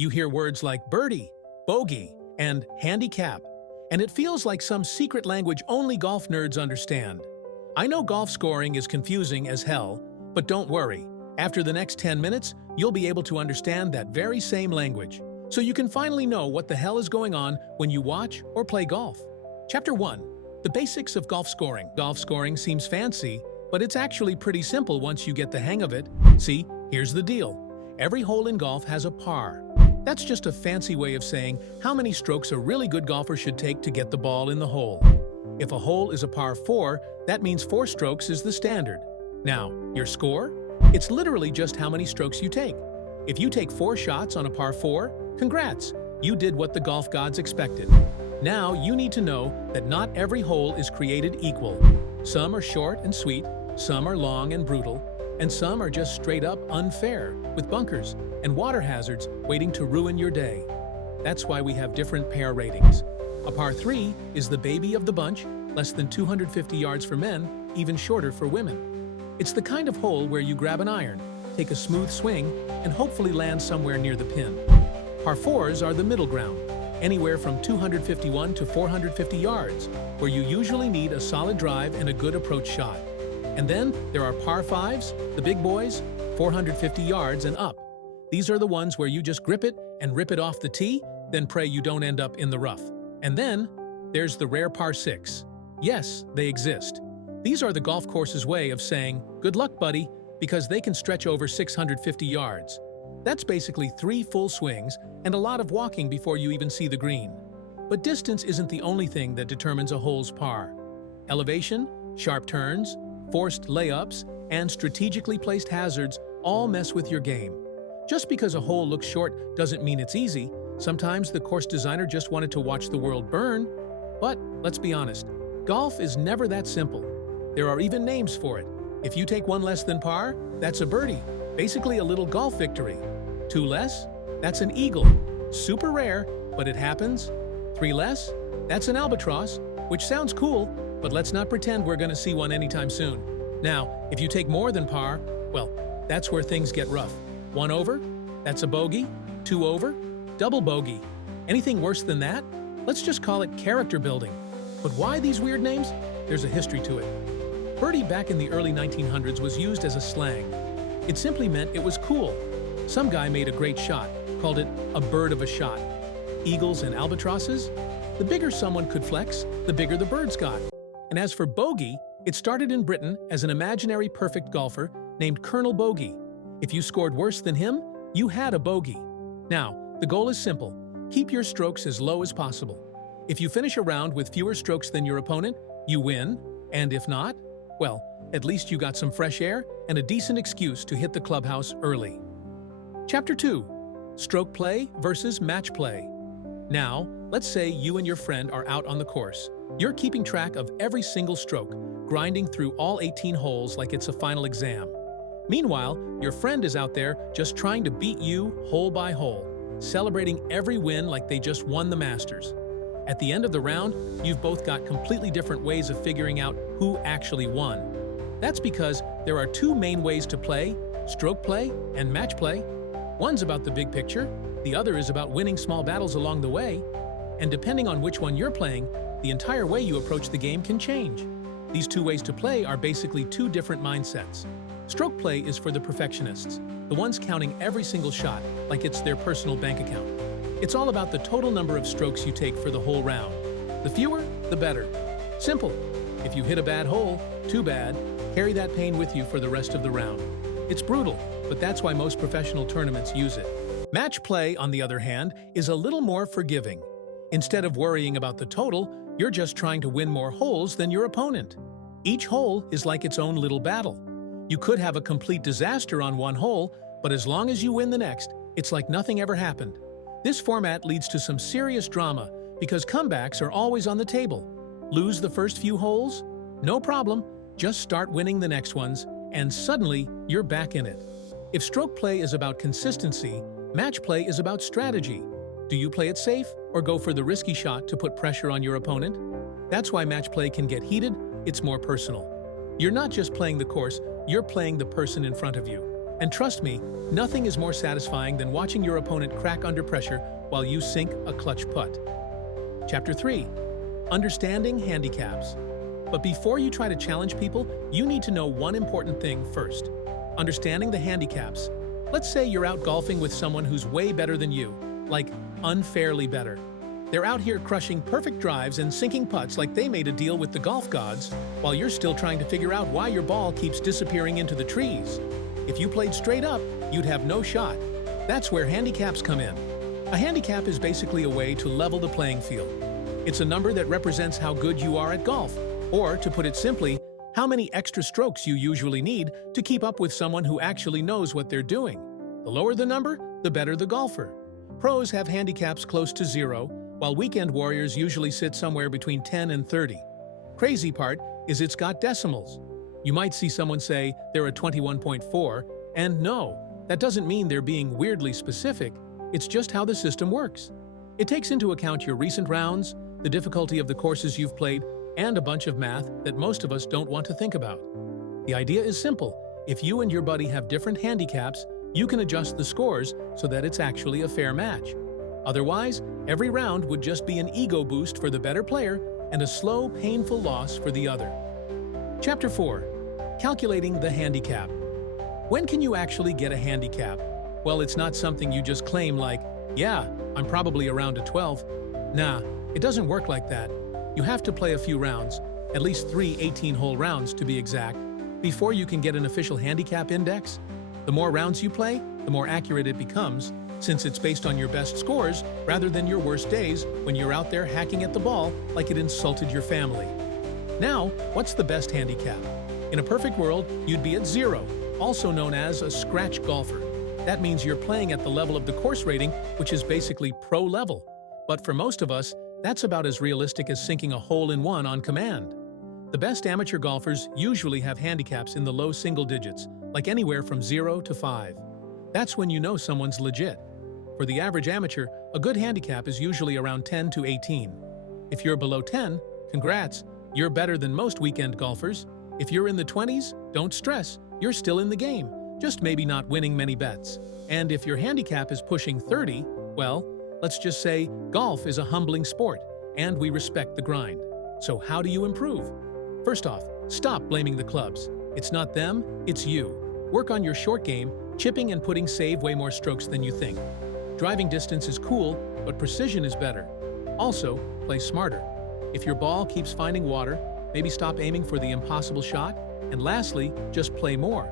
You hear words like birdie, bogey, and handicap, and it feels like some secret language only golf nerds understand. I know golf scoring is confusing as hell, but don't worry. After the next 10 minutes, you'll be able to understand that very same language, so you can finally know what the hell is going on when you watch or play golf. Chapter 1. The basics of golf scoring. Golf scoring seems fancy, but it's actually pretty simple once you get the hang of it. See, here's the deal. Every hole in golf has a par. That's just a fancy way of saying how many strokes a really good golfer should take to get the ball in the hole. If a hole is a par 4, that means 4 strokes is the standard. Now, your score? It's literally just how many strokes you take. If you take 4 shots on a par 4, congrats! You did what the golf gods expected. Now, you need to know that not every hole is created equal. Some are short and sweet, some are long and brutal, and some are just straight up unfair, with bunkers and water hazards waiting to ruin your day. That's why we have different par ratings. A par 3 is the baby of the bunch, less than 250 yards for men, even shorter for women. It's the kind of hole where you grab an iron, take a smooth swing, and hopefully land somewhere near the pin. Par 4s are the middle ground, anywhere from 251 to 450 yards, where you usually need a solid drive and a good approach shot. And then there are par 5s, the big boys, 450 yards and up. These are the ones where you just grip it and rip it off the tee, then pray you don't end up in the rough. And then there's the rare par 6. Yes, they exist. These are the golf course's way of saying, good luck, buddy, because they can stretch over 650 yards. That's basically 3 full swings and a lot of walking before you even see the green. But distance isn't the only thing that determines a hole's par. Elevation, sharp turns, forced layups, and strategically placed hazards all mess with your game. Just because a hole looks short doesn't mean it's easy. Sometimes the course designer just wanted to watch the world burn. But let's be honest, golf is never that simple. There are even names for it. If you take 1 less than par, that's a birdie, basically a little golf victory. 2 less? That's an eagle. Super rare, but it happens. 3 less? That's an albatross, which sounds cool, but let's not pretend we're going to see one anytime soon. Now, if you take more than par, well, that's where things get rough. 1 over? That's a bogey. 2 over? Double bogey. Anything worse than that? Let's just call it character building. But why these weird names? There's a history to it. Birdie back in the early 1900s was used as a slang. It simply meant it was cool. Some guy made a great shot, called it a bird of a shot. Eagles and albatrosses? The bigger someone could flex, the bigger the birds got. And as for bogey, it started in Britain as an imaginary perfect golfer named Colonel Bogey. If you scored worse than him, you had a bogey. Now, the goal is simple. Keep your strokes as low as possible. If you finish a round with fewer strokes than your opponent, you win, and if not, well, at least you got some fresh air and a decent excuse to hit the clubhouse early. Chapter 2. Stroke play versus match play. Now, let's say you and your friend are out on the course. You're keeping track of every single stroke, grinding through all 18 holes like it's a final exam. Meanwhile, your friend is out there just trying to beat you hole by hole, celebrating every win like they just won the Masters. At the end of the round, you've both got completely different ways of figuring out who actually won. That's because there are 2 main ways to play, stroke play and match play. One's about the big picture, the other is about winning small battles along the way. And depending on which one you're playing, the entire way you approach the game can change. These 2 ways to play are basically 2 different mindsets. Stroke play is for the perfectionists, the ones counting every single shot like it's their personal bank account. It's all about the total number of strokes you take for the whole round. The fewer, the better. Simple. If you hit a bad hole, too bad. Carry that pain with you for the rest of the round. It's brutal, but that's why most professional tournaments use it. Match play, on the other hand, is a little more forgiving. Instead of worrying about the total, you're just trying to win more holes than your opponent. Each hole is like its own little battle. You could have a complete disaster on one hole, but as long as you win the next, it's like nothing ever happened. This format leads to some serious drama because comebacks are always on the table. Lose the first few holes? No problem. Just start winning the next ones, and suddenly you're back in it. If stroke play is about consistency, match play is about strategy. Do you play it safe or go for the risky shot to put pressure on your opponent? That's why match play can get heated. It's more personal. You're not just playing the course, you're playing the person in front of you. And trust me, nothing is more satisfying than watching your opponent crack under pressure while you sink a clutch putt. Chapter 3. Understanding handicaps. But before you try to challenge people, you need to know one important thing first. Understanding the handicaps. Let's say you're out golfing with someone who's way better than you, like unfairly better. They're out here crushing perfect drives and sinking putts like they made a deal with the golf gods, while you're still trying to figure out why your ball keeps disappearing into the trees. If you played straight up, you'd have no shot. That's where handicaps come in. A handicap is basically a way to level the playing field. It's a number that represents how good you are at golf, or, to put it simply, how many extra strokes you usually need to keep up with someone who actually knows what they're doing. The lower the number, the better the golfer. Pros have handicaps close to 0, while weekend warriors usually sit somewhere between 10 and 30. Crazy part is it's got decimals. You might see someone say they're a 21.4, and no, that doesn't mean they're being weirdly specific, it's just how the system works. It takes into account your recent rounds, the difficulty of the courses you've played, and a bunch of math that most of us don't want to think about. The idea is simple. If you and your buddy have different handicaps, you can adjust the scores so that it's actually a fair match. Otherwise, every round would just be an ego boost for the better player and a slow, painful loss for the other. Chapter 4. Calculating the handicap. When can you actually get a handicap? Well, it's not something you just claim like, yeah, I'm probably around a 12. Nah, it doesn't work like that. You have to play a few rounds, at least 3 18-hole rounds to be exact, before you can get an official handicap index. The more rounds you play, the more accurate it becomes, since it's based on your best scores rather than your worst days when you're out there hacking at the ball like it insulted your family. Now, what's the best handicap? In a perfect world, you'd be at 0, also known as a scratch golfer. That means you're playing at the level of the course rating, which is basically pro level. But for most of us, that's about as realistic as sinking a hole-in-one on command. The best amateur golfers usually have handicaps in the low single digits, like anywhere from 0 to 5. That's when you know someone's legit. For the average amateur, a good handicap is usually around 10 to 18. If you're below 10, congrats, you're better than most weekend golfers. If you're in the 20s, don't stress, you're still in the game, just maybe not winning many bets. And if your handicap is pushing 30, well, let's just say golf is a humbling sport, and we respect the grind. So how do you improve? First off, stop blaming the clubs. It's not them, it's you. Work on your short game, chipping and putting save way more strokes than you think. Driving distance is cool, but precision is better. Also, play smarter. If your ball keeps finding water, maybe stop aiming for the impossible shot. And lastly, just play more.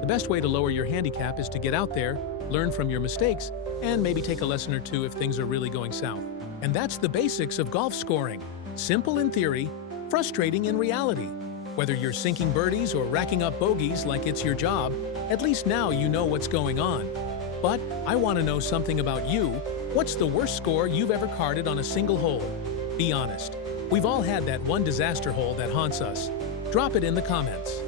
The best way to lower your handicap is to get out there, learn from your mistakes, and maybe take a lesson or two if things are really going south. And that's the basics of golf scoring. Simple in theory, frustrating in reality. Whether you're sinking birdies or racking up bogeys like it's your job, at least now you know what's going on. But I want to know something about you. What's the worst score you've ever carded on a single hole? Be honest. We've all had that one disaster hole that haunts us. Drop it in the comments.